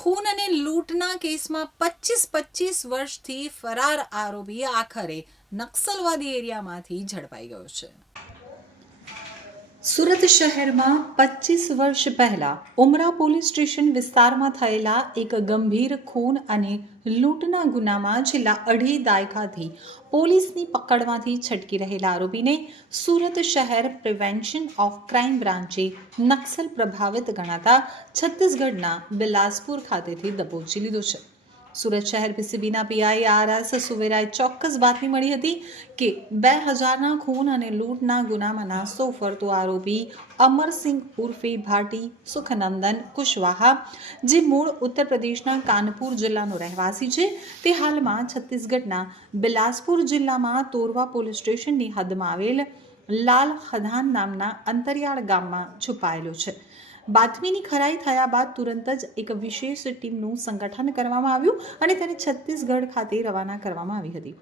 ખૂન અને લૂંટના કેસમાં પચીસ પચીસ વર્ષથી ફરાર આરોપી આખરે નક્સલવાદી એરિયામાંથી ઝડપાઈ ગયો છે. સુરત શહેરમાં પચીસ વર્ષ પહેલા ઉમરા પોલીસ સ્ટેશન વિસ્તારમાં થયેલા એક ગંભીર ખૂન અને લૂંટના ગુનામાં છેલ્લા અઢી દાયકાથી પોલીસની પકડમાંથી છટકી રહેલા આરોપીને સુરત શહેર પ્રિવેન્શન ઓફ ક્રાઇમ બ્રાન્ચે નક્સલ પ્રભાવિત ગણાતા છત્તીસગઢના બિલાસપુર ખાતેથી દબોચી લીધો છે. સુરત શહેર પીસીબીના પીઆઈ આર એસ સુવેરાએ ચોક્કસ બાતમી મળી હતી કે બે હજારના ખૂન અને લૂંટના ગુનામાં નાસ્તો ફરતો આરોપી અમરસિંહ ઉર્ફે ભાટી સુખનંદન કુશવાહા, જે મૂળ ઉત્તર પ્રદેશના કાનપુર જિલ્લાનો રહેવાસી છે, તે હાલમાં છત્તીસગઢના બિલાસપુર જિલ્લામાં તોરવા પોલીસ સ્ટેશનની હદમાં આવેલ લાલ ખદાન નામના અંતરિયાળ ગામમાં છુપાયેલો છે. બાતમીની ખરાઈ થયા બાદ તુરંત જ એક વિશેષ ટીમનું સંગઠન કરવામાં આવ્યું અને તેને છત્તીસગઢ ખાતે રવાના કરવામાં આવી હતી.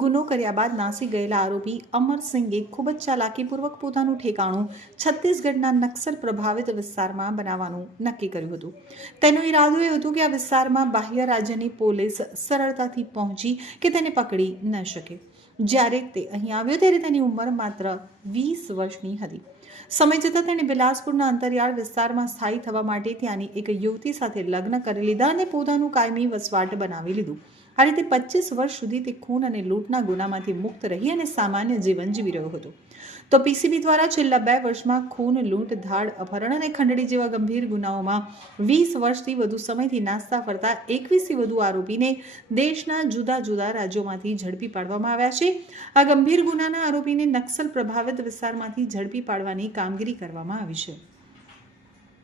ગુનો કર્યા બાદ નાસી ગયેલા આરોપી અમરસિંગે ખૂબ જ ચાલાકીપૂર્વક પોતાનું ઠેકાણું છત્તીસગઢના નક્સલ પ્રભાવિત વિસ્તારમાં બનાવવાનું નક્કી કર્યું હતું. તેનો ઈરાદો એ હતો કે આ વિસ્તારમાં બાહ્ય રાજ્યની પોલીસ સરળતાથી પહોંચી કે તેને પકડી ન શકે. જ્યારે તે અહીં આવ્યો ત્યારે તેની ઉંમર માત્ર વીસ વર્ષની હતી. સમય જતાં તેણે બિલાસપુરના અંતરિયાળ વિસ્તારમાં સ્થાયી થવા માટે ત્યાંની એક યુવતી સાથે લગ્ન કરી લીધા અને પોતાનું કાયમી વસવાટ બનાવી લીધું. આ રીતે પચીસ વર્ષ સુધી તે ખૂન અને લૂંટના ગુનામાંથી મુક્ત રહી અને સામાન્ય જીવન જીવી રહ્યો હતો. તો પીસીબી દ્વારા છેલ્લા બે વર્ષમાં ખૂન, લૂંટ, ધાડ, અપહરણ અને ખંડણી જેવા ગંભીર ગુનાઓમાં વીસ વર્ષથી વધુ સમયથી નાસ્તા ફરતા એકવીસથી વધુ આરોપીને દેશના જુદા જુદા રાજ્યોમાંથી ઝડપી પાડવામાં આવ્યા છે. આ ગંભીર ગુનાના આરોપીને નક્સલ પ્રભાવિત વિસ્તારમાંથી ઝડપી પાડવાની કામગીરી કરવામાં આવી છે.